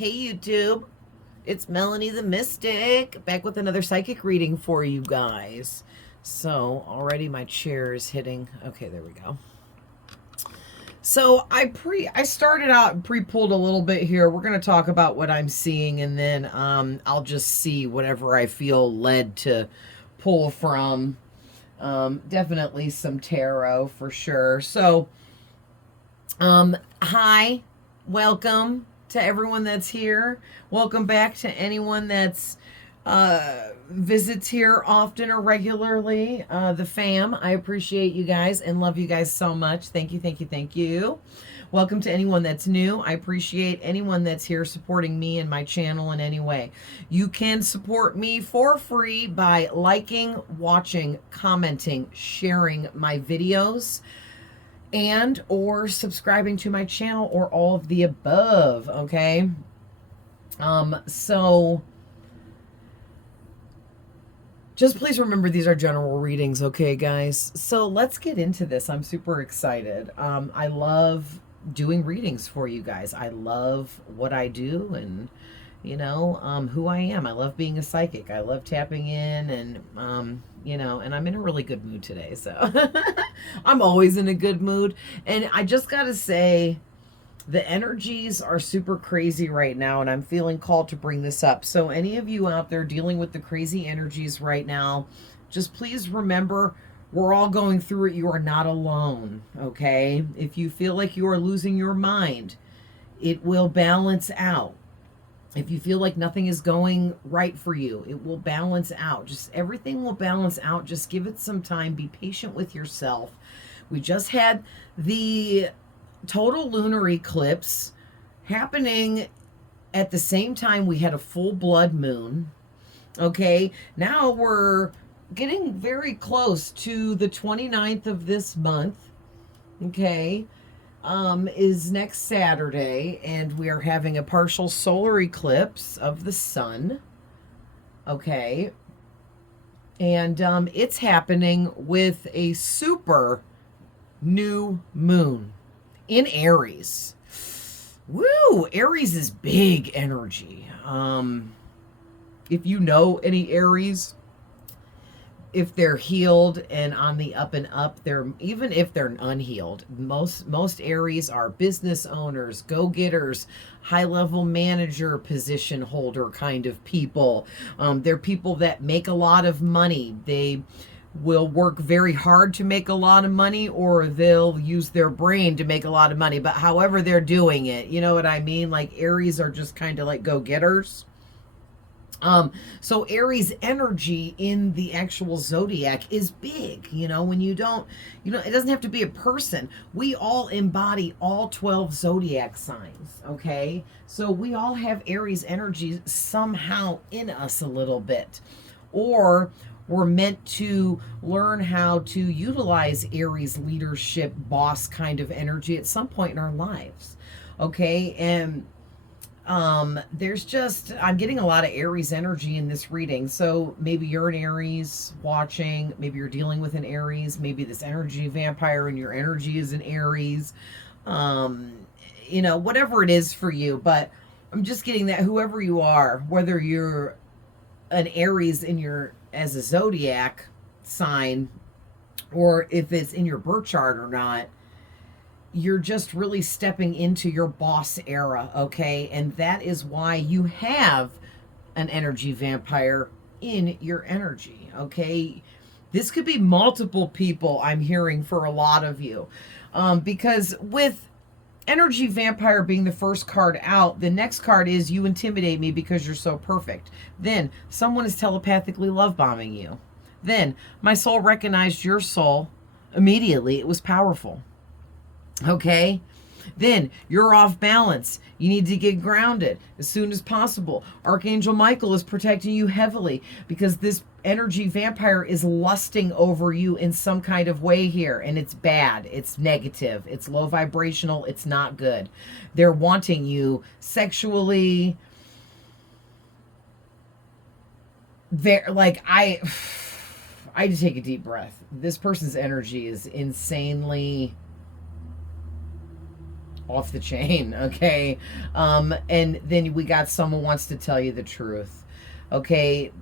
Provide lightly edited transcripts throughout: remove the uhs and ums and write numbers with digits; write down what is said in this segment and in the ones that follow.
Hey YouTube, it's Melanie the Mystic, back with another psychic reading for you guys. So already my chair is hitting. Okay, there we go. So I started out and pre-pulled a little bit here. We're gonna talk about what I'm seeing, and then I'll just see whatever I feel led to pull from. Definitely some tarot for sure. So hi, welcome to everyone that's here. Welcome back to anyone that's visits here often or regularly. The fam, I appreciate you guys and love you guys so much. Thank you, thank you, thank you. Welcome to anyone that's new. I appreciate anyone that's here supporting me and my channel in any way. You can support me for free by liking, watching, commenting, sharing my videos, and or subscribing to my channel, or all of the above. Okay, so just please remember these are general readings. Okay guys, so let's get into this. I'm super excited. I love doing readings for you guys. I love what I do, and who I am. I love being a psychic. I love tapping in, and and I'm in a really good mood today. So I'm always in a good mood. And I just got to say, the energies are super crazy right now, and I'm feeling called to bring this up. So any of you out there dealing with the crazy energies right now, just please remember, we're all going through it. You are not alone, okay? If you feel like you are losing your mind, it will balance out. If you feel like nothing is going right for you, it will balance out. Just everything will balance out. Just give it some time. Be patient with yourself. We just had the total lunar eclipse happening at the same time we had a full blood moon. Okay, now we're getting very close to the 29th of this month. Okay, is next Saturday, and we are having a partial solar eclipse of the sun. Okay. And it's happening with a super new moon in Aries. Woo! Aries is big energy. If you know any Aries, if they're healed and on the up and up, they're, even if they're unhealed, most Aries are business owners, go-getters, high-level manager position holder kind of people. They're people that make a lot of money. They will work very hard to make a lot of money, or they'll use their brain to make a lot of money, but however they're doing it, you know what I mean? Like, Aries are just kind of like go-getters. So Aries energy in the actual zodiac is big. When you don't, it doesn't have to be a person. We all embody all 12 zodiac signs. Okay. So we all have Aries energy somehow in us a little bit, or we're meant to learn how to utilize Aries leadership, boss kind of energy at some point in our lives. Okay. And there's just, I'm getting a lot of Aries energy in this reading. So maybe you're an Aries watching, maybe you're dealing with an Aries, maybe this energy vampire and your energy is an Aries. Whatever it is for you, but I'm just getting that whoever you are, whether you're an Aries in your, as a zodiac sign, or if it's in your birth chart or not, you're just really stepping into your boss era, okay? And that is why you have an energy vampire in your energy, okay? This could be multiple people, I'm hearing, for a lot of you. Because with energy vampire being the first card out, the next card is you intimidate me because you're so perfect. Then someone is telepathically love bombing you. Then my soul recognized your soul immediately. It was powerful. Okay, then you're off balance. You need to get grounded as soon as possible. Archangel Michael is protecting you heavily because this energy vampire is lusting over you in some kind of way here, and it's bad, it's negative, it's low vibrational, it's not good. They're wanting you sexually. I just take a deep breath. This person's energy is insanely off the chain, okay? And then we got someone wants to tell you the truth, okay?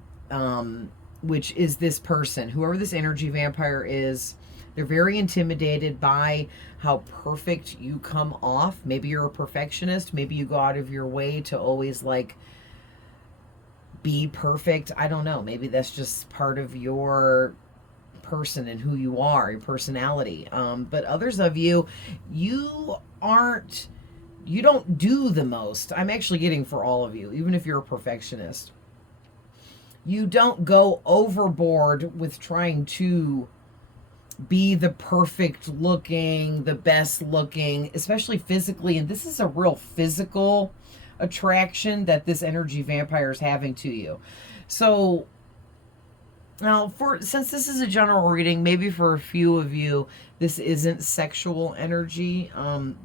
Which is this person, whoever this energy vampire is. They're very intimidated by how perfect you come off. Maybe you're a perfectionist. Maybe you go out of your way to always like be perfect. I don't know. Maybe that's just part of your person and who you are, your personality. But others of you, you don't do the most. I'm actually getting for all of you, even if you're a perfectionist. You don't go overboard with trying to be the perfect looking, the best looking, especially physically. And this is a real physical attraction that this energy vampire is having to you. So now, since this is a general reading, maybe for a few of you, this isn't sexual energy.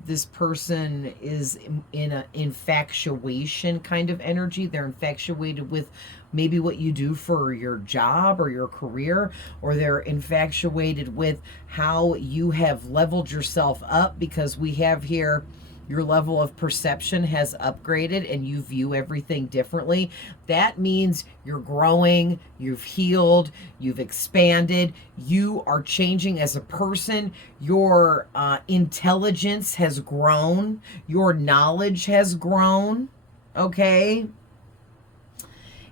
This person is in an infatuation kind of energy. They're infatuated with maybe what you do for your job or your career, or they're infatuated with how you have leveled yourself up, because we have here your level of perception has upgraded and you view everything differently. That means you're growing, you've healed, you've expanded, you are changing as a person. Your intelligence has grown, your knowledge has grown, okay?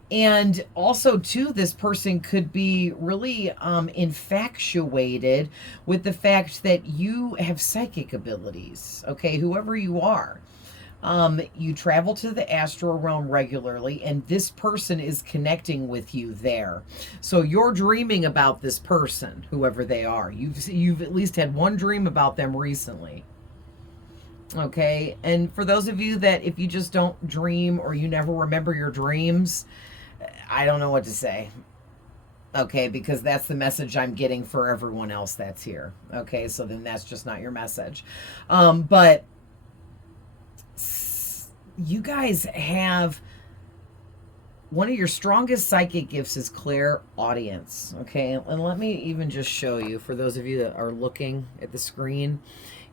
And also, too, this person could be really infatuated with the fact that you have psychic abilities, okay, whoever you are. You travel to the astral realm regularly, and this person is connecting with you there. So you're dreaming about this person, whoever they are. You've at least had one dream about them recently. Okay, and for those of you that if you just don't dream or you never remember your dreams, I don't know what to say. Okay, because that's the message I'm getting for everyone else that's here. Okay, so then that's just not your message. But you guys have one of your strongest psychic gifts is clairaudience. Okay, and let me even just show you for those of you that are looking at the screen.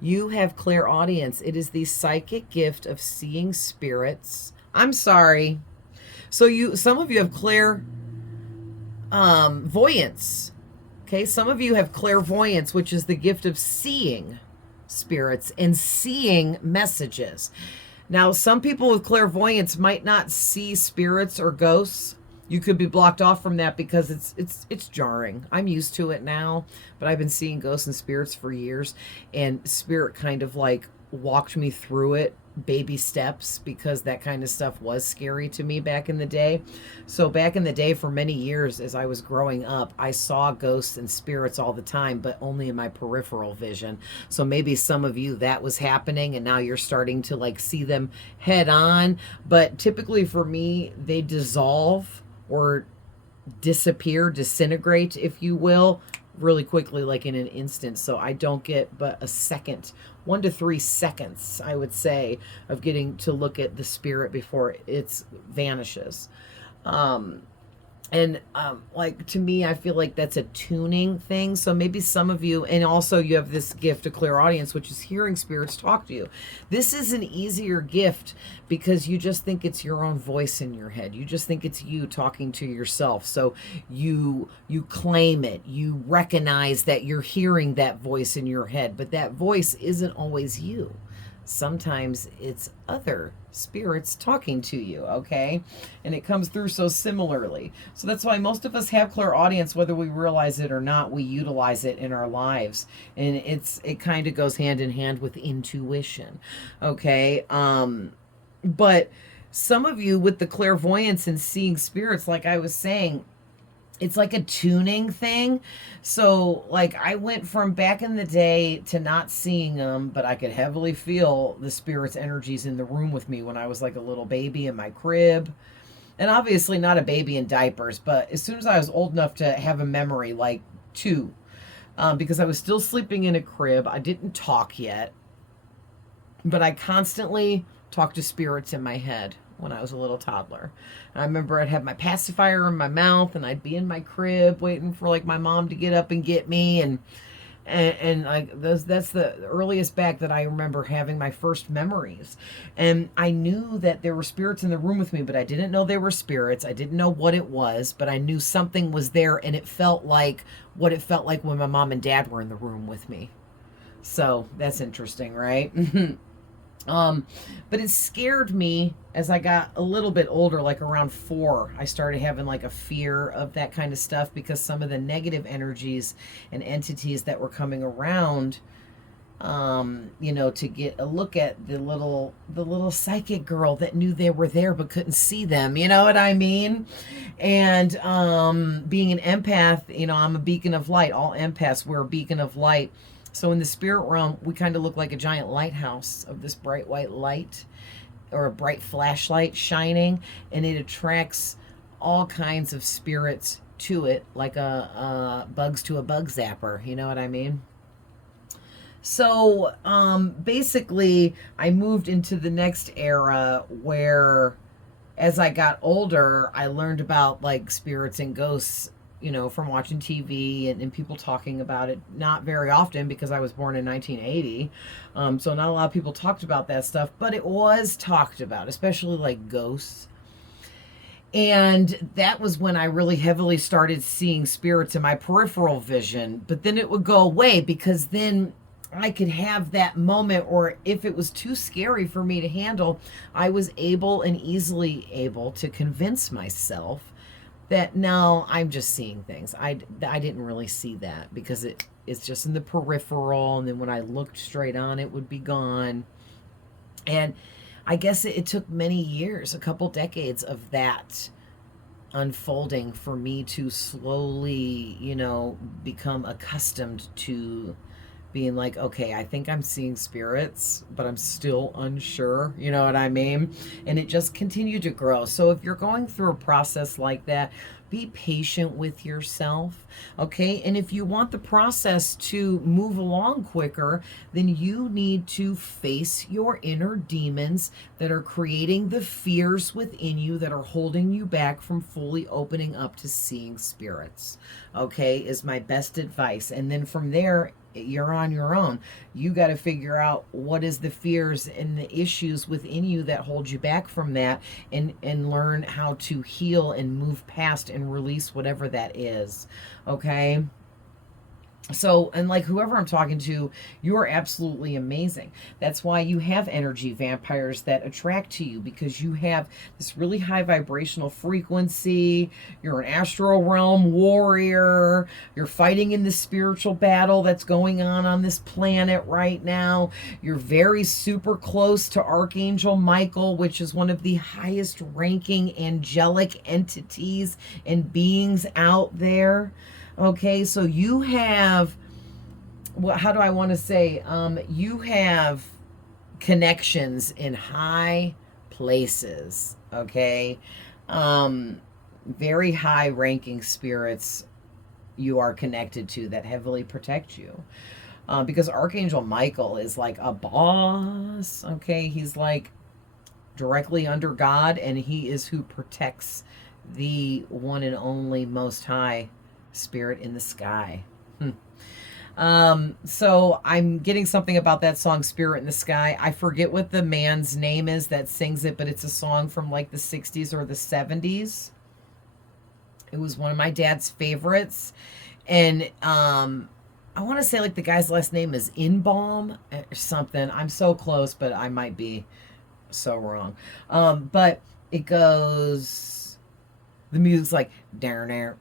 You have clairaudience. It is the psychic gift of seeing spirits. I'm sorry. So some of you have voyance. Okay, some of you have clairvoyance, which is the gift of seeing spirits and seeing messages. Now, some people with clairvoyance might not see spirits or ghosts. You could be blocked off from that because it's jarring. I'm used to it now, but I've been seeing ghosts and spirits for years, and spirit kind of like walked me through it, baby steps, because that kind of stuff was scary to me back in the day. So back in the day, for many years as I was growing up, I saw ghosts and spirits all the time, but only in my peripheral vision. So maybe some of you that was happening and now you're starting to like see them head on. But typically for me, they dissolve or disappear, disintegrate, if you will, really quickly, like in an instant. So I don't get but a second, 1 to 3 seconds, I would say, of getting to look at the spirit before it vanishes. Like, to me, I feel like that's a tuning thing. So maybe some of you, and also you have this gift of clairaudience, which is hearing spirits talk to you. This is an easier gift because you just think it's your own voice in your head. You just think it's you talking to yourself. So you claim it. You recognize that you're hearing that voice in your head, but that voice isn't always you. Sometimes it's other spirits talking to you, okay? And it comes through so similarly. So that's why most of us have clairaudience, whether we realize it or not. We utilize it in our lives. And it kind of goes hand in hand with intuition, okay? But some of you with the clairvoyance and seeing spirits, like I was saying, it's like a tuning thing. So like I went from back in the day to not seeing them, but I could heavily feel the spirit's energies in the room with me when I was like a little baby in my crib. And obviously not a baby in diapers, but as soon as I was old enough to have a memory, like 2, because I was still sleeping in a crib. I didn't talk yet, but I constantly talked to spirits in my head when I was a little toddler. I remember I'd have my pacifier in my mouth and I'd be in my crib waiting for like my mom to get up and get me, and and like those, that's the earliest back that I remember having my first memories. And I knew that there were spirits in the room with me, but I didn't know they were spirits. I didn't know what it was, but I knew something was there, and it felt like what it felt like when my mom and dad were in the room with me. So that's interesting, right? Um, but it scared me as I got a little bit older, like around 4. I started having like a fear of that kind of stuff because some of the negative energies and entities that were coming around, to get a look at the little psychic girl that knew they were there but couldn't see them. You know what I mean? And being an empath, I'm a beacon of light. All empaths, we're a beacon of light. So in the spirit realm, we kind of look like a giant lighthouse of this bright white light, or a bright flashlight shining, and it attracts all kinds of spirits to it, like a bugs to a bug zapper. You know what I mean? So basically, I moved into the next era where, as I got older, I learned about like spirits and ghosts, from watching TV and people talking about it. Not very often because I was born in 1980. So not a lot of people talked about that stuff, but it was talked about, especially like ghosts. And that was when I really heavily started seeing spirits in my peripheral vision. But then it would go away because then I could have that moment, or if it was too scary for me to handle, I was able and easily able to convince myself that no, I'm just seeing things. I didn't really see that because it's just in the peripheral, and then when I looked straight on, it would be gone. And I guess it took many years, a couple decades of that unfolding for me to slowly, become accustomed to being like, okay, I think I'm seeing spirits, but I'm still unsure. You know what I mean? And it just continued to grow. So if you're going through a process like that, be patient with yourself, okay? And if you want the process to move along quicker, then you need to face your inner demons that are creating the fears within you that are holding you back from fully opening up to seeing spirits, okay? Is my best advice. And then from there, you're on your own. You got to figure out what is the fears and the issues within you that hold you back from that, and learn how to heal and move past and release whatever that is. Okay? So, and like whoever I'm talking to, you are absolutely amazing. That's why you have energy vampires that attract to you, because you have this really high vibrational frequency. You're an astral realm warrior. You're fighting in the spiritual battle that's going on this planet right now. You're very super close to Archangel Michael, which is one of the highest ranking angelic entities and beings out there. Okay, so you have, how do I want to say? You have connections in high places, okay? Very high ranking spirits you are connected to that heavily protect you. Because Archangel Michael is like a boss, okay? He's like directly under God, and he is who protects the one and only Most High Spirit in the sky. So I'm getting something about that song Spirit in the Sky. I forget what the man's name is that sings it, but it's a song from like the 60s or the 70s. It was one of my dad's favorites. And I want to say like the guy's last name is Inbaum or something. I'm so close, but I might be so wrong. But it goes, the music's like, you know,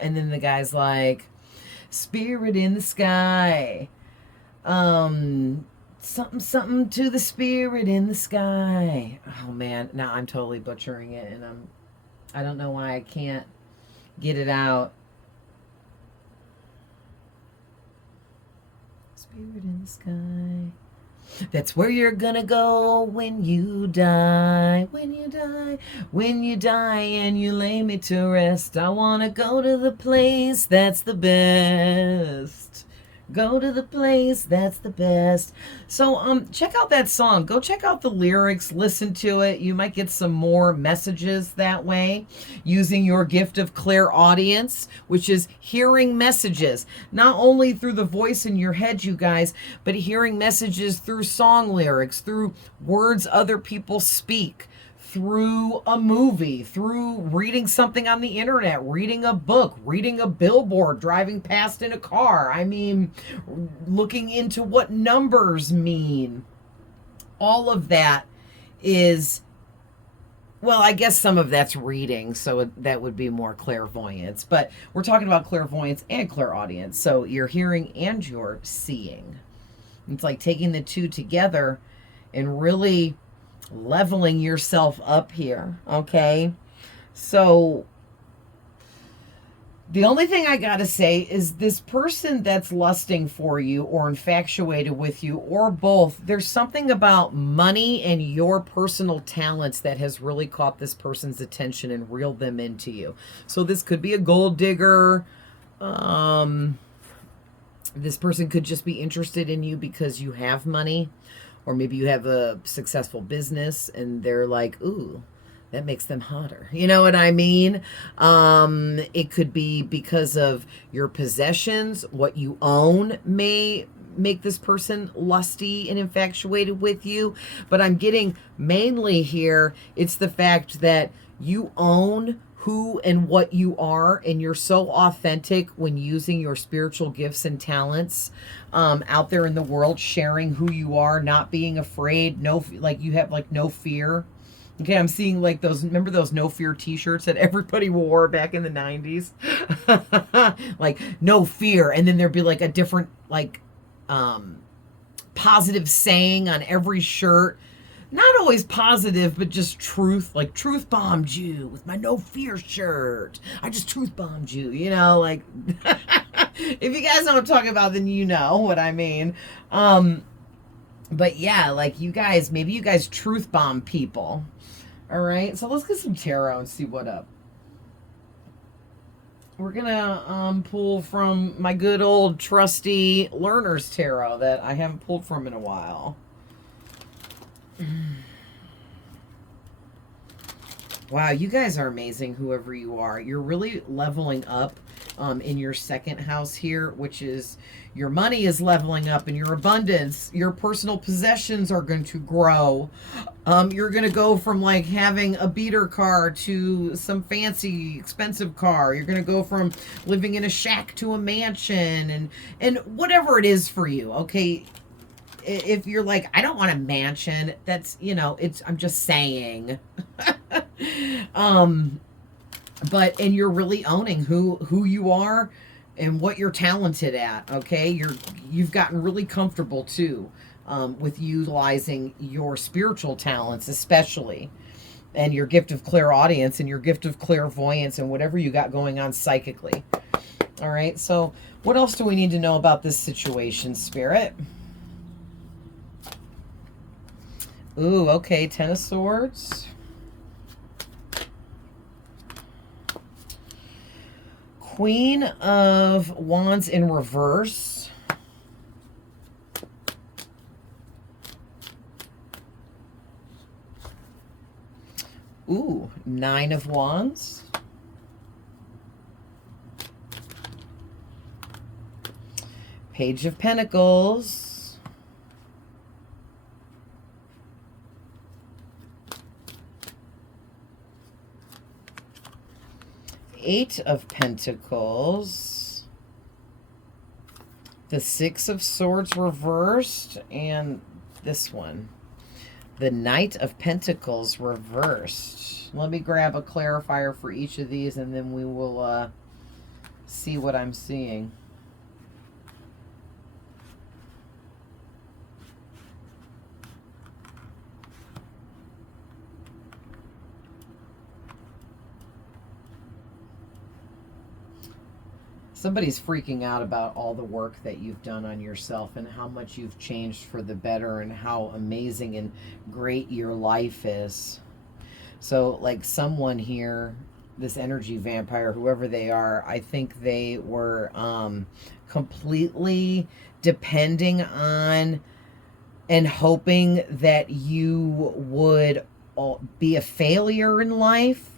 and then the guy's like, Spirit in the Sky, something to the spirit in the sky. Oh man, now I'm totally butchering it, and I don't know why I can't get it out. Spirit in the sky. That's where you're gonna go when you die, when you die, when you die and you lay me to rest. I wanna go to the place that's the best. Go to the place that's the best. So check out that song. Go check out the lyrics, listen to it. You might get some more messages that way using your gift of clairaudience, which is hearing messages, not only through the voice in your head, you guys, but hearing messages through song lyrics, through words other people speak, through a movie, through reading something on the internet, reading a book, reading a billboard, driving past in a car. I mean, looking into what numbers mean. All of that is, well, I guess some of that's reading, so that would be more clairvoyance. But we're talking about clairvoyance and clairaudience. So you're hearing and you're seeing. It's like taking the two together and really leveling yourself up here, okay? So the only thing I gotta say is this person that's lusting for you or infatuated with you or both, there's something about money and your personal talents that has really caught this person's attention and reeled them into you. So this could be a gold digger. This person could just be interested in you because you have money. Or maybe you have a successful business and they're like, ooh, that makes them hotter. You know what I mean? It could be because of your possessions, what you own may make this person lusty and infatuated with you. But I'm getting mainly here, it's the fact that you own who and what you are, and you're so authentic when using your spiritual gifts and talents out there in the world, sharing who you are, not being afraid, like you have like no fear. Okay, I'm seeing like those, remember those no fear t-shirts that everybody wore back in the 90s? Like no fear, and then there'd be like a different like positive saying on every shirt. Not always positive, but just truth. Like, truth bombed you with my no fear shirt. I just truth bombed you, you know, like, if you guys know what I'm talking about, then you know what I mean. But yeah, like you guys, maybe you guys truth bomb people. All right, so let's get some tarot and see what up. We're gonna pull from my good old trusty Learner's Tarot that I haven't pulled from in a while. Wow, you guys are amazing, whoever you are. You're really leveling up in your second house here, which is your money is leveling up and your abundance. Your personal possessions are going to grow. You're going to go from like having a beater car to some fancy, expensive car. You're going to go from living in a shack to a mansion and whatever it is for you, okay? If you're like, I don't want a mansion, that's, you know, I'm just saying. But, and you're really owning who you are and what you're talented at, okay? You've gotten really comfortable too, with utilizing your spiritual talents, especially, and your gift of clairaudience and your gift of clairvoyance and whatever you got going on psychically. All right, so what else do we need to know about this situation, Spirit? Ooh, okay, Ten of Swords. Queen of Wands in reverse. Ooh, Nine of Wands. Page of Pentacles. Eight of Pentacles, the Six of Swords reversed, and this one, the Knight of Pentacles reversed. Let me grab a clarifier for each of these, and then we will see what I'm seeing. Somebody's freaking out about all the work that you've done on yourself and how much you've changed for the better and how amazing and great your life is. So, like someone here, this energy vampire, whoever they are, I think they were completely depending on and hoping that you would be a failure in life,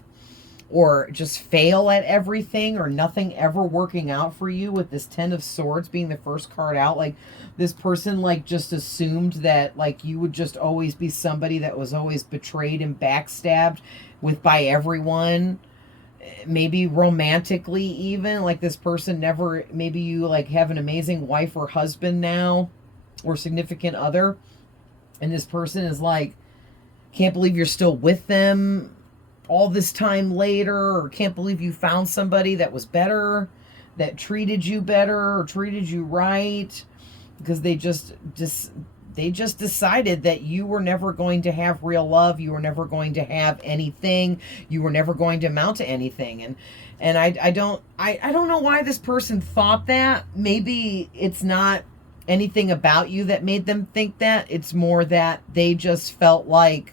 or just fail at everything, or nothing ever working out for you, with this Ten of Swords being the first card out. Like, this person like just assumed that like you would just always be somebody that was always betrayed and backstabbed with by everyone, maybe romantically even. Like, this person never, maybe you like have an amazing wife or husband now, or significant other, and this person is like, can't believe you're still with them all this time later, or can't believe you found somebody that was better, that treated you better or treated you right, because they just decided that you were never going to have real love, you were never going to have anything, you were never going to amount to anything. And I don't know why this person thought that. Maybe it's not anything about you that made them think that. It's more that they just felt like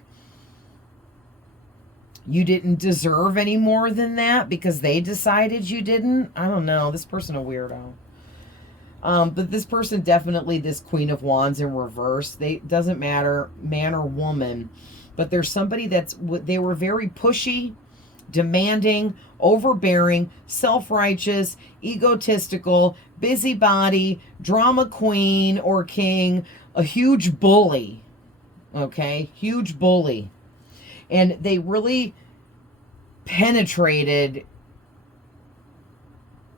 you didn't deserve any more than that because they decided you didn't. I don't know. This person a weirdo. But this person definitely, this Queen of Wands in reverse. Doesn't matter, man or woman, but there's somebody they were very pushy, demanding, overbearing, self-righteous, egotistical, busybody, drama queen or king, a huge bully. Okay, huge bully. And they really penetrated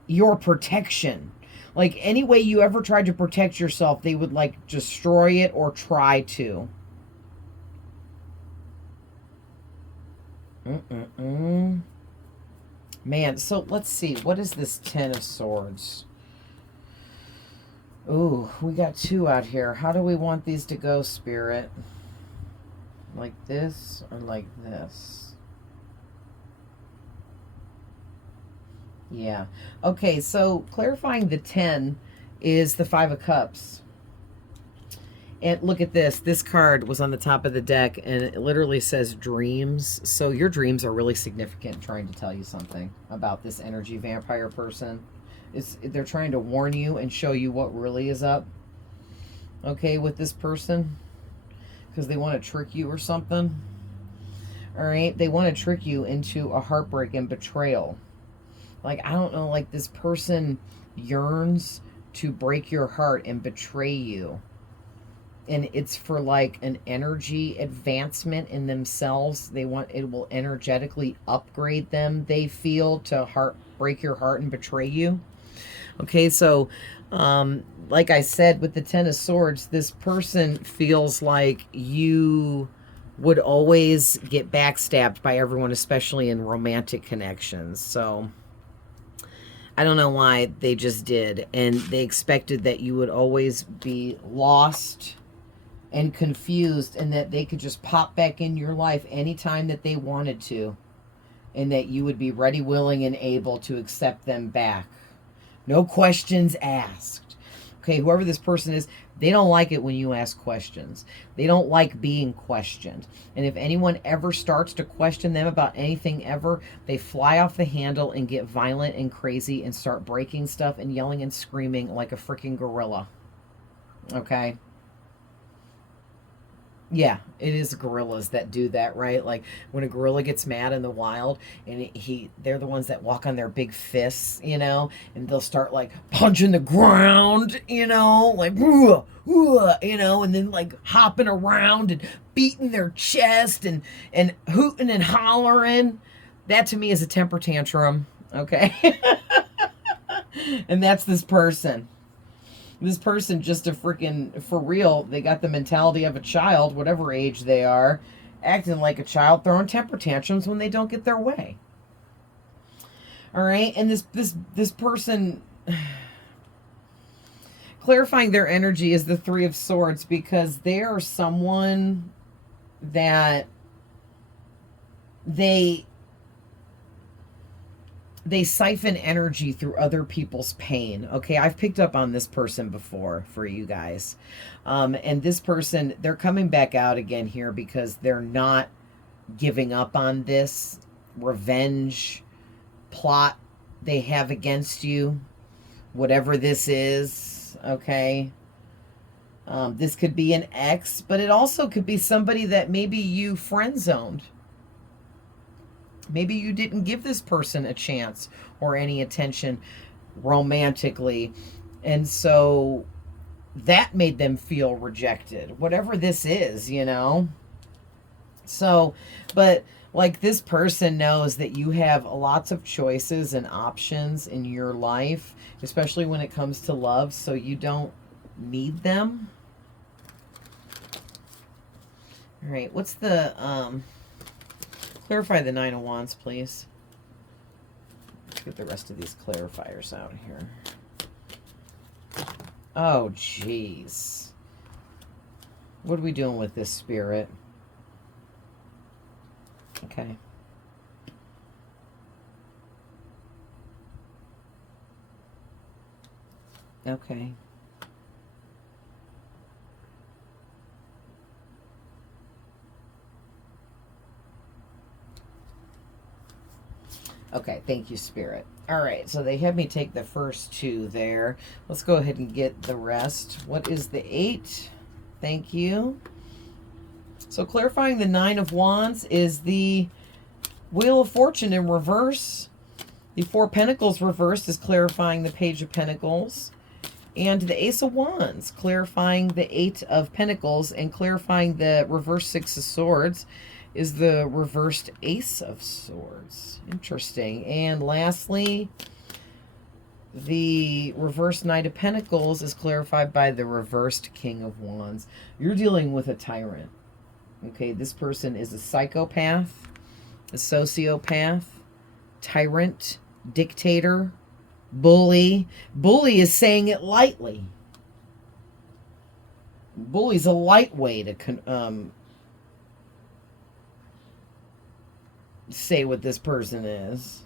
your protection. Like, any way you ever tried to protect yourself, they would like destroy it or try to. Man, so let's see. What is this Ten of Swords? Ooh, we got two out here. How do we want these to go, Spirit? Like this or like this? Yeah. Okay, so clarifying the 10 is the Five of Cups. And look at this. This card was on the top of the deck, and it literally says dreams. So your dreams are really significant, trying to tell you something about this energy vampire person. They're trying to warn you and show you what really is up, okay, with this person, because they want to trick you or something. All right? They want to trick you into a heartbreak and betrayal. Like, I don't know, like, this person yearns to break your heart and betray you. And it's for like an energy advancement in themselves. It will energetically upgrade them, they feel, to break your heart and betray you. Okay, so like I said, with the Ten of Swords, this person feels like you would always get backstabbed by everyone, especially in romantic connections. So I don't know why they just did. And they expected that you would always be lost and confused, and that they could just pop back in your life anytime that they wanted to, and that you would be ready, willing, and able to accept them back. No questions asked. Okay, whoever this person is, they don't like it when you ask questions. They don't like being questioned. And if anyone ever starts to question them about anything ever, they fly off the handle and get violent and crazy and start breaking stuff and yelling and screaming like a freaking gorilla. Okay? Yeah, it is gorillas that do that, right? Like, when a gorilla gets mad in the wild, and they're the ones that walk on their big fists, you know, and they'll start like punching the ground, you know, like, you know, and then like hopping around and beating their chest and hooting and hollering. That to me is a temper tantrum, okay? And that's this person. This person just a freaking, for real, they got the mentality of a child, whatever age they are, acting like a child, throwing temper tantrums when they don't get their way. All right? And this person, clarifying their energy is the Three of Swords, because they are someone that they siphon energy through other people's pain. Okay, I've picked up on this person before for you guys. And this person, they're coming back out again here because they're not giving up on this revenge plot they have against you. whatever this is, okay? This could be an ex, but it also could be somebody that maybe you friend zoned. Maybe you didn't give this person a chance or any attention romantically. And so that made them feel rejected, whatever this is, you know? So, but like this person knows that you have lots of choices and options in your life, especially when it comes to love, so you don't need them. All right, what's the, clarify the Nine of Wands, please. Let's get the rest of these clarifiers out here. Oh, jeez. What are we doing with this, Spirit? Okay. Okay. Okay, thank you, Spirit. All right, so they had me take the first two there. Let's go ahead and get the rest. What is the 8? Thank you. So clarifying the 9 of Wands is the Wheel of Fortune in reverse. The 4 Pentacles reversed is clarifying the Page of Pentacles. And the Ace of Wands, clarifying the 8 of Pentacles, and clarifying the reverse 6 of Swords is the reversed Ace of Swords. Interesting. And lastly, the reversed Knight of Pentacles is clarified by the reversed King of Wands. You're dealing with a tyrant. Okay, this person is a psychopath, a sociopath, tyrant, dictator, bully. Bully is saying it lightly. Bully's a light way to say what this person is.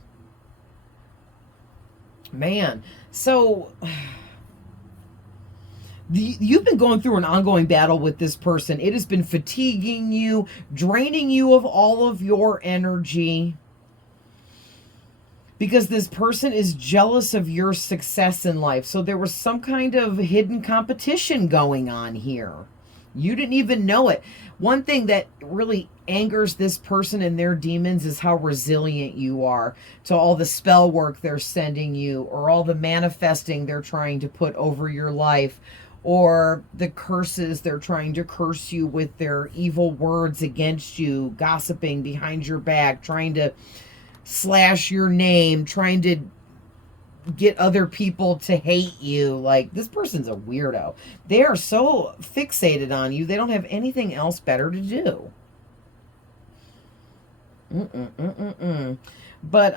Man, so you've been going through an ongoing battle with this person. It has been fatiguing you, draining you of all of your energy, because this person is jealous of your success in life. So there was some kind of hidden competition going on here. You didn't even know it. One thing that really angers this person and their demons is how resilient you are to all the spell work they're sending you, or all the manifesting they're trying to put over your life, or the curses they're trying to curse you with their evil words against you, gossiping behind your back, trying to slash your name, trying to get other people to hate you. Like, this person's a weirdo. They are so fixated on you, they don't have anything else better to do. But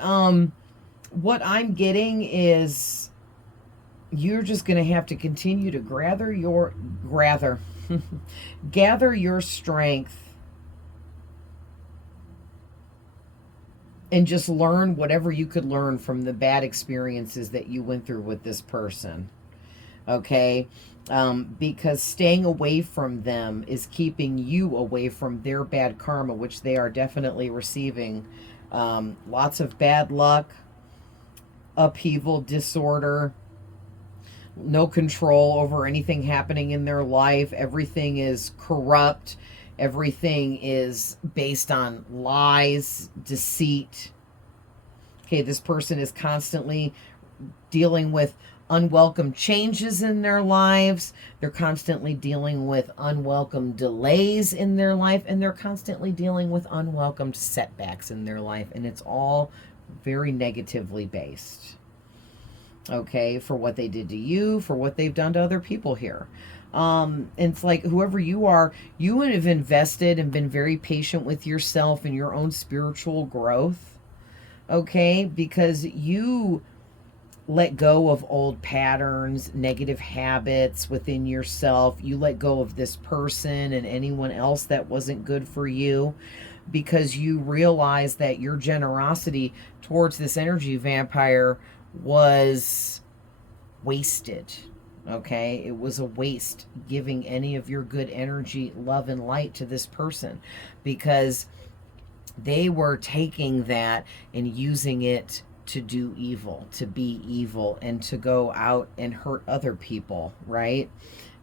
what I'm getting is you're just going to have to continue to gather your strength and just learn whatever you could learn from the bad experiences that you went through with this person. Okay? Because staying away from them is keeping you away from their bad karma, which they are definitely receiving. Lots of bad luck, upheaval, disorder, no control over anything happening in their life. Everything is corrupt. Everything is based on lies, deceit. Okay, this person is constantly dealing with unwelcome changes in their lives. They're constantly dealing with unwelcome delays in their life, and they're constantly dealing with unwelcomed setbacks in their life, and it's all very negatively based. Okay, for what they did to you, for what they've done to other people here. And it's like, whoever you are, you would have invested and been very patient with yourself and your own spiritual growth. Okay, because you let go of old patterns, negative habits within yourself. You let go of this person and anyone else that wasn't good for you, because you realize that your generosity towards this energy vampire was wasted. Okay, it was a waste giving any of your good energy, love, and light to this person, because they were taking that and using it to do evil, to be evil, and to go out and hurt other people, right?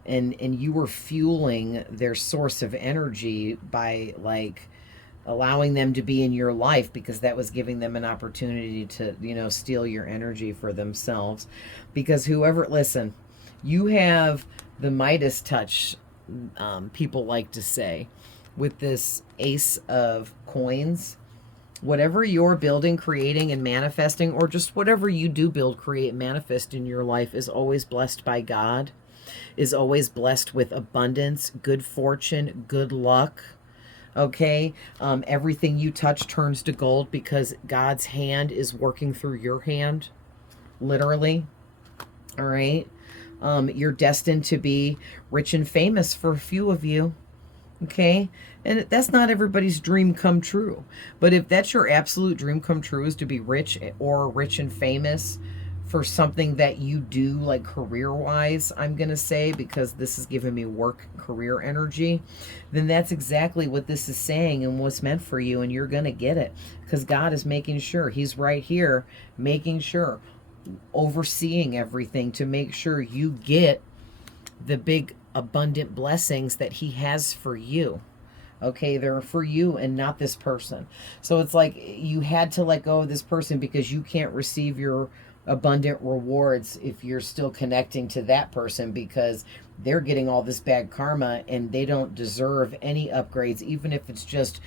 And you were fueling their source of energy by like allowing them to be in your life, because that was giving them an opportunity to, steal your energy for themselves. Because whoever, listen, you have the Midas touch, people like to say, with this Ace of Coins. Whatever you're building, creating, and manifesting, or just whatever you do build, create, manifest in your life, is always blessed by God, is always blessed with abundance, good fortune, good luck. Okay, everything you touch turns to gold because God's hand is working through your hand, literally. All right, you're destined to be rich and famous for a few of you. Okay, and that's not everybody's dream come true, but if that's your absolute dream come true, is to be rich or rich and famous for something that you do, like career wise, I'm gonna say, because this is giving me work career energy, then that's exactly what this is saying and what's meant for you, and you're gonna get it, because God is making sure, he's right here making sure, overseeing everything to make sure you get the big abundant blessings that he has for you. Okay, they're for you and not this person. So it's like you had to let go of this person because you can't receive your abundant rewards if you're still connecting to that person, because they're getting all this bad karma and they don't deserve any upgrades, even if it's just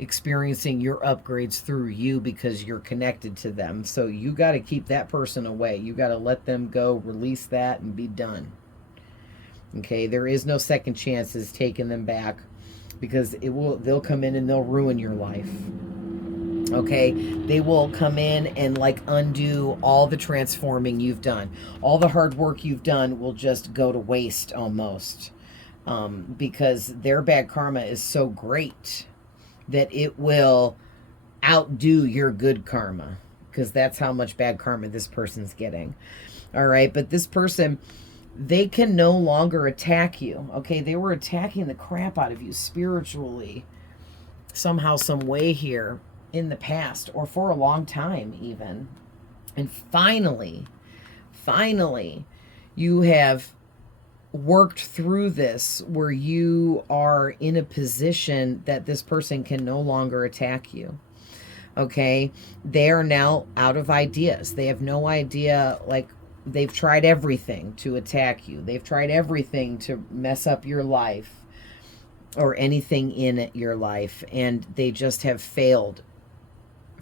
experiencing your upgrades through you because you're connected to them. So you got to keep that person away. You got to let them go, release that, and be done. Okay, there is no second chances taking them back, because they'll come in and they'll ruin your life. Okay, they will come in and like undo all the transforming you've done. All the hard work you've done will just go to waste almost, because their bad karma is so great that it will outdo your good karma, because that's how much bad karma this person's getting. All right, but this person, they can no longer attack you. Okay, they were attacking the crap out of you spiritually somehow, some way here in the past, or for a long time even. And finally, you have worked through this where you are in a position that this person can no longer attack you. Okay, they are now out of ideas. They have no idea, like, they've tried everything to attack you. They've tried everything to mess up your life or anything in your life, and they just have failed.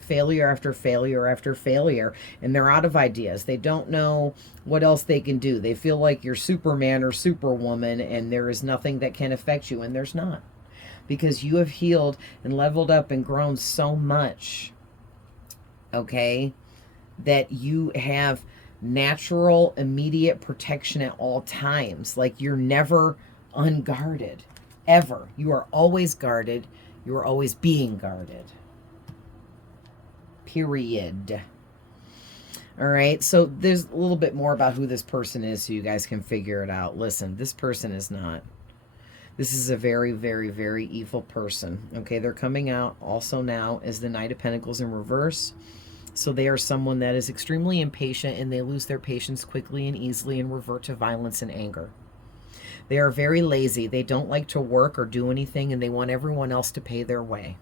Failure after failure after failure, and they're out of ideas. They don't know what else they can do. They feel like you're Superman or Superwoman and there is nothing that can affect you, and there's not, because you have healed and leveled up and grown so much, okay, that you have natural immediate protection at all times. Like, you're never unguarded, ever. You are always guarded. You are always being guarded, period. All right, so there's a little bit more about who this person is so you guys can figure it out. Listen, this person is not. This is a very, very, very evil person. Okay, they're coming out also now as the Knight of Pentacles in reverse. So they are someone that is extremely impatient, and they lose their patience quickly and easily and revert to violence and anger. They are very lazy. They don't like to work or do anything, and they want everyone else to pay their way.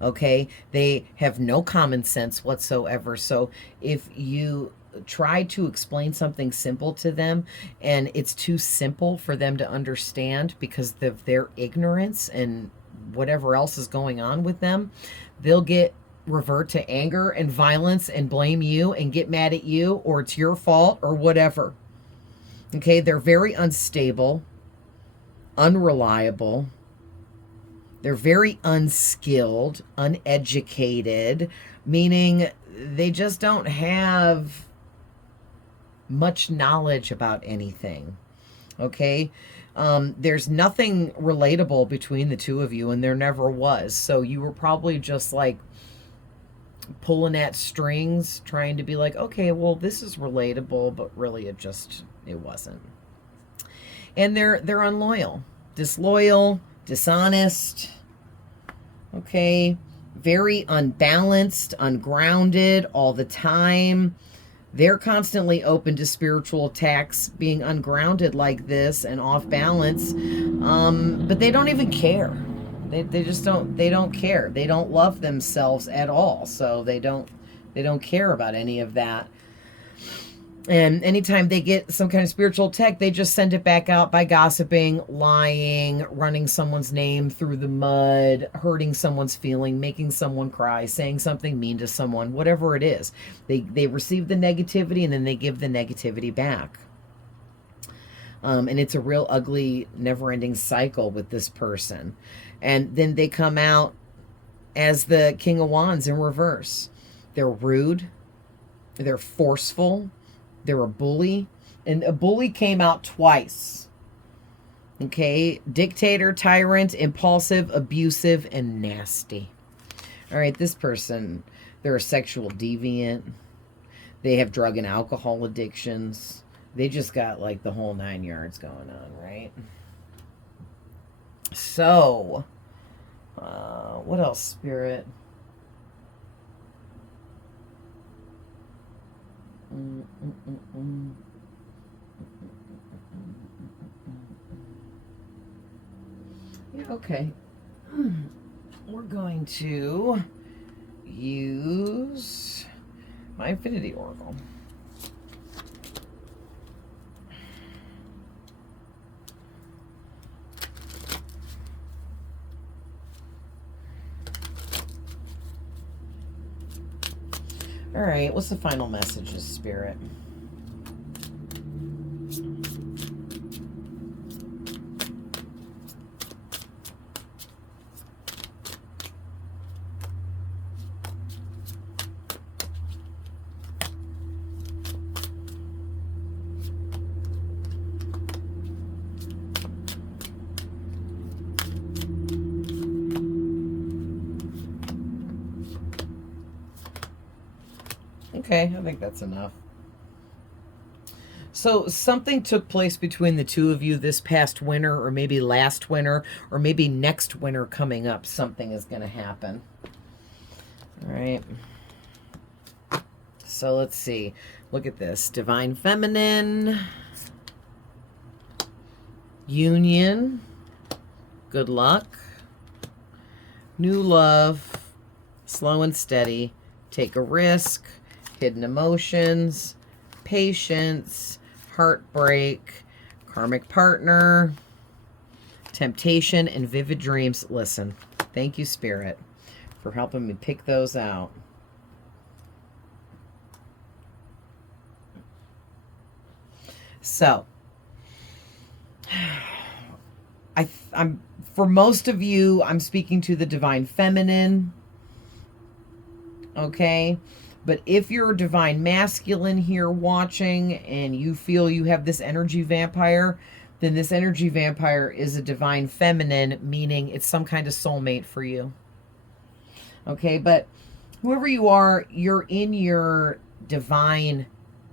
Okay, they have no common sense whatsoever. So if you try to explain something simple to them and it's too simple for them to understand because of their ignorance and whatever else is going on with them, they'll revert to anger and violence and blame you and get mad at you, or it's your fault or whatever. Okay, they're very unstable, unreliable. They're very unskilled, uneducated, meaning they just don't have much knowledge about anything. Okay, there's nothing relatable between the two of you, and there never was. So you were probably just like pulling at strings, trying to be like, okay, well, this is relatable, but really it wasn't. And they're unloyal, disloyal, dishonest. Okay, very unbalanced, ungrounded all the time. They're constantly open to spiritual attacks, being ungrounded like this and off balance. But they don't even care. They just don't care. They don't love themselves at all. So they don't care about any of that. And anytime they get some kind of spiritual attack, they just send it back out by gossiping, lying, running someone's name through the mud, hurting someone's feeling, making someone cry, saying something mean to someone, whatever it is. They receive the negativity and then they give the negativity back. And it's a real ugly, never-ending cycle with this person. And then they come out as the King of Wands in reverse. They're rude. They're forceful. They're a bully. And a bully came out twice. Okay? Dictator, tyrant, impulsive, abusive, and nasty. All right, this person, they're a sexual deviant. They have drug and alcohol addictions. They just got like the whole 9 yards going on, right? So, what else, Spirit? Yeah, okay. We're going to use my Infinity Oracle. All right, what's the final messages, Spirit? Okay, I think that's enough. So something took place between the two of you this past winter, or maybe last winter, or maybe next winter coming up. Something is going to happen. All right. So let's see. Look at this. Divine Feminine. Union. Good luck. New love. Slow and steady. Take a risk. Hidden emotions, patience, heartbreak, karmic partner, temptation, and vivid dreams. Listen, thank you, Spirit, for helping me pick those out. So, I'm for most of you, I'm speaking to the Divine Feminine. Okay? But if you're a Divine Masculine here watching and you feel you have this energy vampire, then this energy vampire is a Divine Feminine, meaning it's some kind of soulmate for you. Okay, but whoever you are, you're in your divine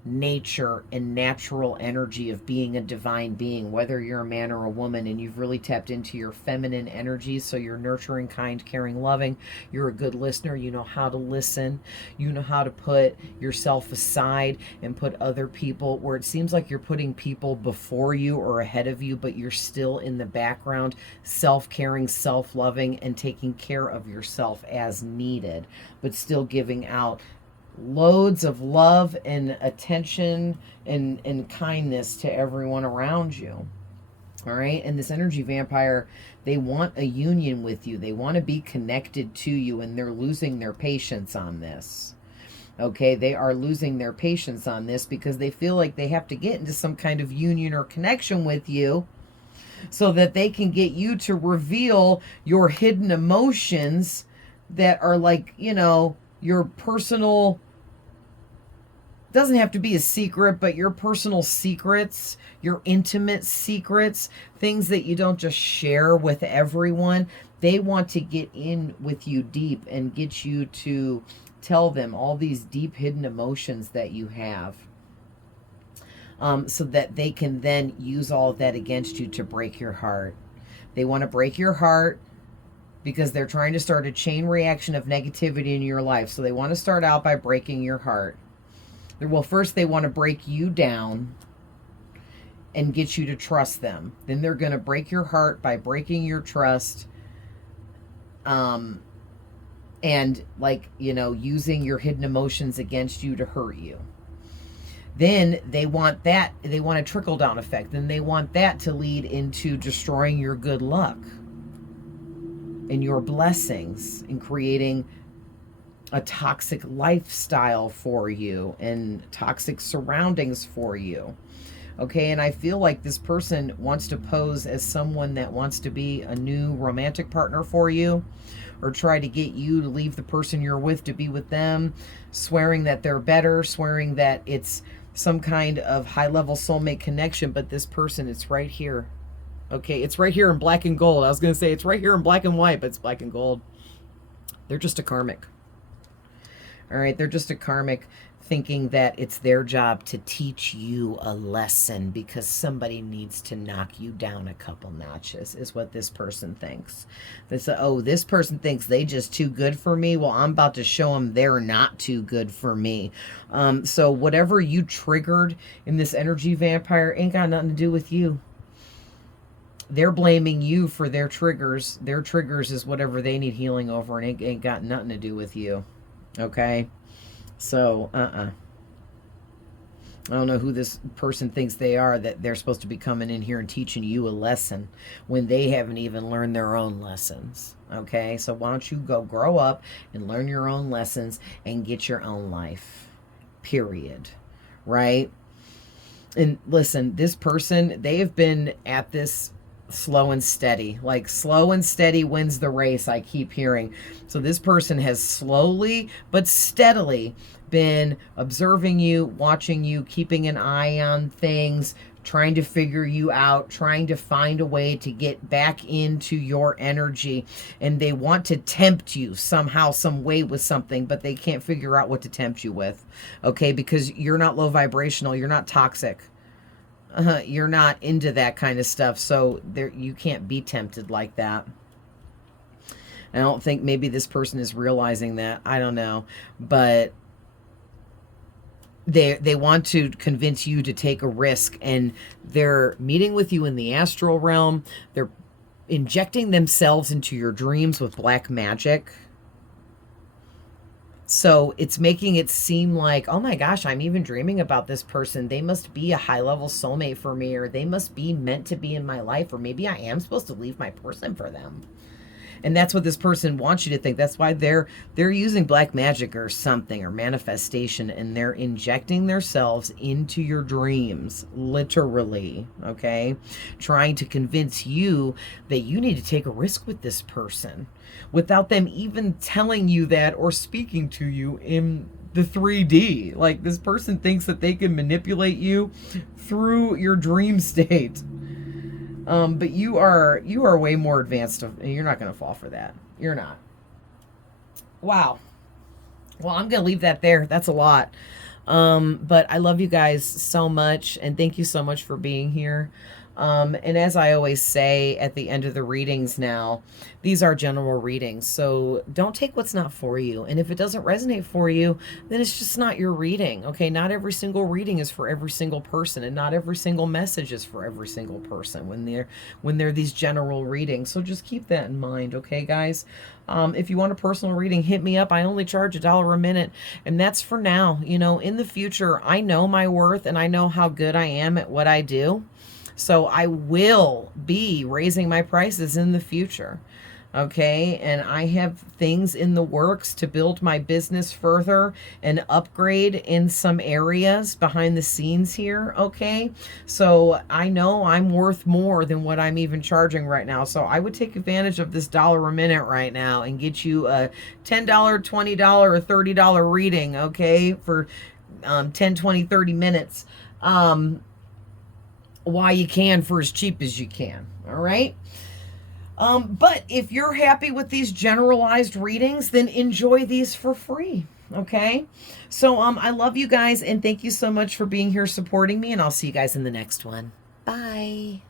nature and natural energy of being a divine being, whether you're a man or a woman, and you've really tapped into your feminine energy. So you're nurturing, kind, caring, loving. You're a good listener. You know how to listen. You know how to put yourself aside and put other people where it seems like you're putting people before you or ahead of you, but you're still in the background, self-caring, self-loving, and taking care of yourself as needed, but still giving out loads of love and attention and kindness to everyone around you. All right. And this energy vampire, they want a union with you. They want to be connected to you, and they're losing their patience on this. Okay. They are losing their patience on this because they feel like they have to get into some kind of union or connection with you so that they can get you to reveal your hidden emotions that are like, you know, your personal, doesn't have to be a secret, but your personal secrets, your intimate secrets, things that you don't just share with everyone. They want to get in with you deep and get you to tell them all these deep hidden emotions that you have, so that they can then use all of that against you to break your heart. They want to break your heart. because they're trying to start a chain reaction of negativity in your life. So they want to start out by breaking your heart. Well, first they want to break you down and get you to trust them. Then they're going to break your heart by breaking your trust. And like, you know, using your hidden emotions against you to hurt you. Then they want a trickle down effect. Then they want that to lead into destroying your good luck and your blessings and creating a toxic lifestyle for you and toxic surroundings for you. Okay, and I feel like this person wants to pose as someone that wants to be a new romantic partner for you, or try to get you to leave the person you're with to be with them, swearing that they're better, swearing that it's some kind of high-level soulmate connection. But this person, it's right here. Okay, it's right here in black and gold. I was going to say it's right here in black and white, but it's black and gold. They're just a karmic. All right, they're just a karmic, thinking that it's their job to teach you a lesson because somebody needs to knock you down a couple notches, is what this person thinks. They say, oh, this person thinks they just too good for me. Well, I'm about to show them they're not too good for me. So whatever you triggered in this energy vampire ain't got nothing to do with you. They're blaming you for their triggers. Their triggers is whatever they need healing over, and it ain't got nothing to do with you. Okay? So, I don't know who this person thinks they are, that they're supposed to be coming in here and teaching you a lesson when they haven't even learned their own lessons. Okay? So why don't you go grow up and learn your own lessons and get your own life. Period. Right? And listen, this person, they have been at this slow and steady. Like, slow and steady wins the race, I keep hearing. So this person has slowly but steadily been observing you, watching you, keeping an eye on things, trying to figure you out, trying to find a way to get back into your energy. And they want to tempt you somehow, some way with something, but they can't figure out what to tempt you with. Okay, because you're not low vibrational, you're not toxic. You're not into that kind of stuff, so you can't be tempted like that. I don't think maybe this person is realizing that. I don't know. But they want to convince you to take a risk, and they're meeting with you in the astral realm. They're injecting themselves into your dreams with black magic. So it's making it seem like, oh my gosh, I'm even dreaming about this person. They must be a high-level soulmate for me, or they must be meant to be in my life, or maybe I am supposed to leave my person for them. And that's what this person wants you to think. That's why they're using black magic or something, or manifestation, and they're injecting themselves into your dreams, literally, okay? Trying to convince you that you need to take a risk with this person without them even telling you that or speaking to you in the 3D. Like, this person thinks that they can manipulate you through your dream state. But you are way more advanced, and you're not going to fall for that. You're not. Wow. Well, I'm going to leave that there. That's a lot. But I love you guys so much, and thank you so much for being here. And as I always say at the end of the readings now, these are general readings, so don't take what's not for you. And if it doesn't resonate for you, then it's just not your reading, okay? Not every single reading is for every single person, and not every single message is for every single person when they're these general readings. So just keep that in mind, okay, guys? If you want a personal reading, hit me up. I only charge $1 a minute, and that's for now. You know, in the future, I know my worth, and I know how good I am at what I do. So I will be raising my prices in the future. Okay, and I have things in the works to build my business further and upgrade in some areas behind the scenes here, okay? So I know I'm worth more than what I'm even charging right now. So I would take advantage of this $1 a minute right now and get you a $10, $20, or $30 reading, okay? For 10, 20, 30 minutes. While you can, for as cheap as you can, all right? But if you're happy with these generalized readings, then enjoy these for free, okay? So I love you guys, and thank you so much for being here supporting me, and I'll see you guys in the next one. Bye.